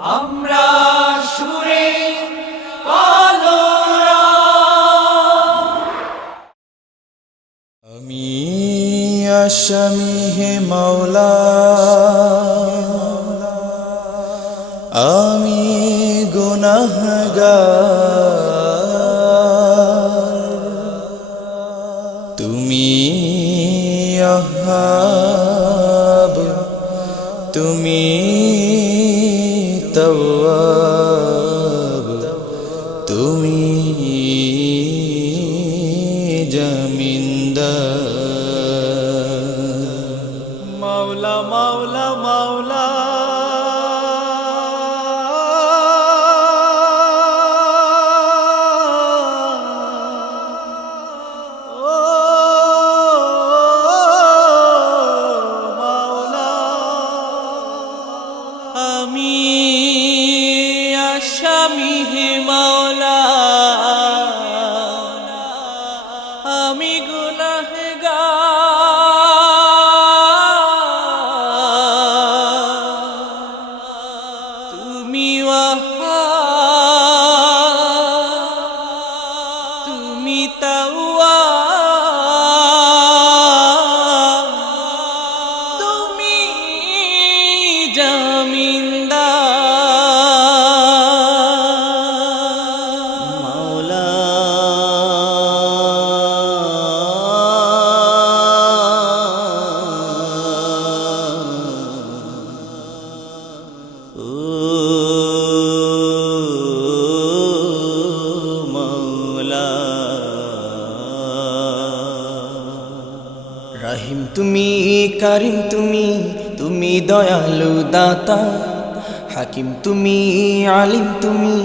আমরা সুরে কলরা। আমি আসামি হে মাওলা, আমি গুনাহগার, তুমি আহাব, তুমি তাওয়াব, তুমি জমিনদার। মাওলা মাওলা মাওলা, ও মাওলা, আমি আসামি হে মাওলা, আমি গুনাহগার, তুমি ওয়াহাব, তুমি তাওয়াব, তুমি জমিনদার। মাওলা ও মাওলা, রহিম তুমি, কারিম তুমি, তুমি দয়ালু দাতা, হাকিম তুমি, আলিম তুমি,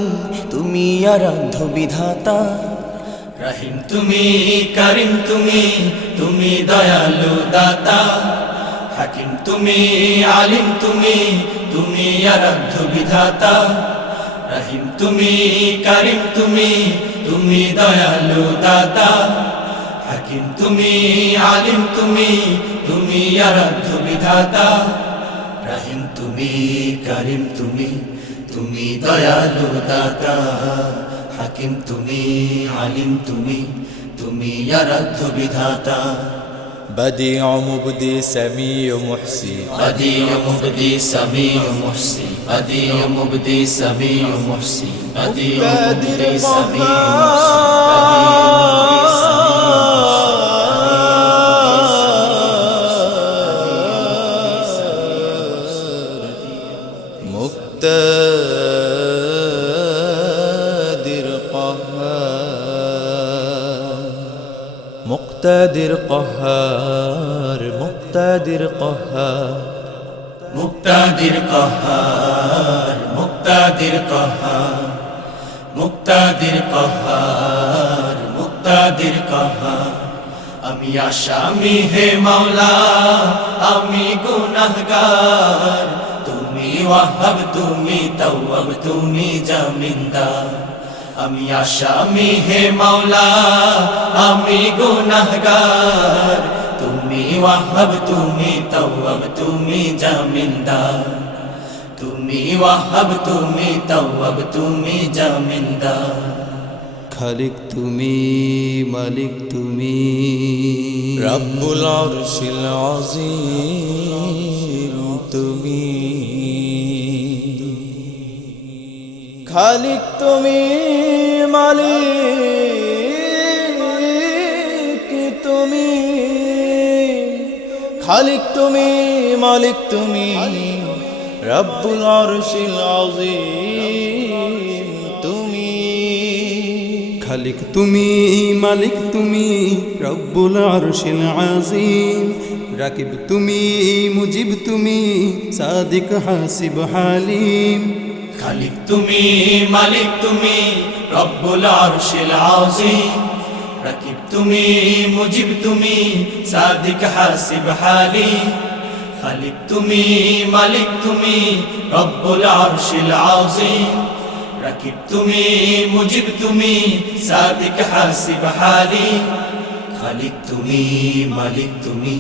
তুমি আরাধ্য বিধাতা। রহিম তুমি, কারিম তুমি, তুমি দয়ালু দাতা, হাকিম তুমি, আলিম তুমি, তুমি আরাধ্য বিধাতা। রহিম তুমি, কারিম তুমি, তুমি দয়ালু দাতা, হাকিম তুমি, আলিম তুমি, তুমি আরাধ্য বিধাতা। রহিম তুমি, কারিম তুমি, তুমি দয়ালু দাতা, হাকিম তুমি, আলিম তুমি, তুমি আরাধ্য বিধাতা। بديع مبدي سميع محسي، بديع مبدي سميع محسي، بديع مبدي سميع محسي، بديع مبدي سميع مقتدر قهار، مقتدر قهار، مقتدر قهار، مقتدر قهار، مقتدر قهار، مقتدر قهار، مقتدر قهار। আমি আসামি হে মাওলা, আমি গুনাহগার, তুমি ওয়াহাব, তুমি তাওয়াব, তুমি জমিনদার। আমি আসামি হে মাওলা, আমি গুনাহগার, তুমি ওয়াহাব, তুমি তাওয়াব, তুমি জমিনদার। তুমি ওয়াহাব, তুমি তাওয়াব, তুমি জমিনদার। খালিক তুমি, মালিক তুমি, রব্বুল আরশিল আযীম তুমি। খালিক তুমি, মালিক তুমি, খালিক তুমি, মালিক তুমি, রব্বুল আরশিল আযীম তুমি। খালিক তুমি, মালিক তুমি, রব্বুল আরশিল আযীম, রাকিব তুমি, মুজিব তুমি, সাদিক হাসিব হালিম। খালিক তুমি, মালিক তুমি, রব্বুল আরশিল আযীম, রাকিব তুমি, মুজিব তুমি, সাদিক হাসিব হালিম। খালিক তুমি, মালিক তুমি, রব্বুল আরশিল আযীম, রাকিব তুমি, মুজিব তুমি, সাদিক হাসিব হালিম। খালিক তুমি, মালিক তুমি,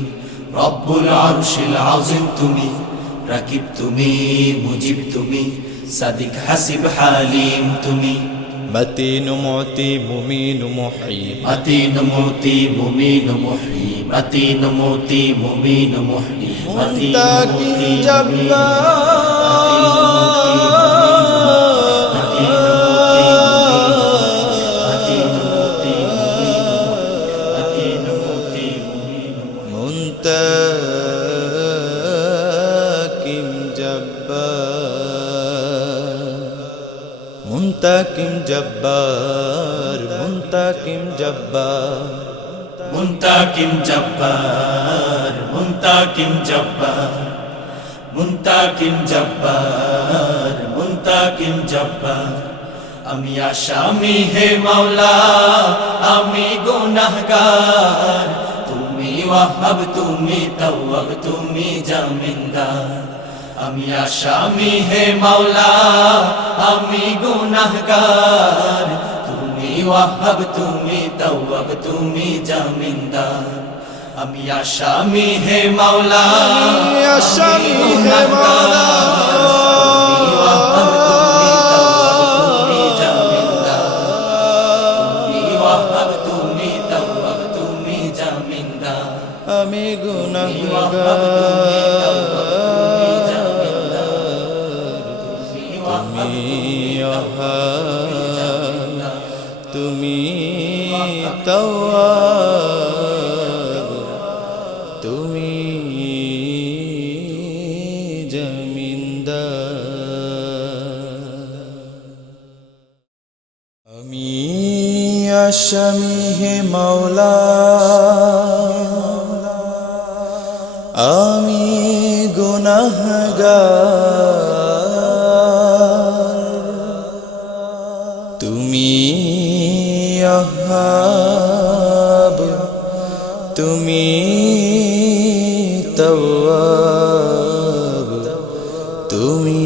রব্বুল আরশিল আযীম তুমি, রাকিব তুমি, মুজিব তুমি, সাদিক হাসিব হালিম তুমি متين معطي ممين محيي متين موتي ممين محيي متين موتي ممين محيي منتقم منتقم جبار منتقم جبار منتقم جبار منتقم جبار منتقم جبار منتقم جبار আমি আসামি হে মাওলা আমি গুনাহগার তুমি ওয়াহাব তুমি তাওয়াব তুমি জামিনদার আমি আসামি হে মাওলা আমি গুনাহগার তুমি ওয়াহাব তুমি তাওয়াব তুমি জামিনদার আমি আসামি হে মাওলা আমি আসামি হে মাওলা তুমি ওয়াহাব তুমি তাওয়াব তুমি জামিনদার তুমি ওয়াহাব তুমি তাওয়াব তুমি জামিনদার আমি গুনাহগার তুমি তাওয়াব তুমি জামিনদার আমি আসামি হে মাওলা আমি গুনাহগার তুমি ওয়াহাব তুমি তাওয়াব তুমি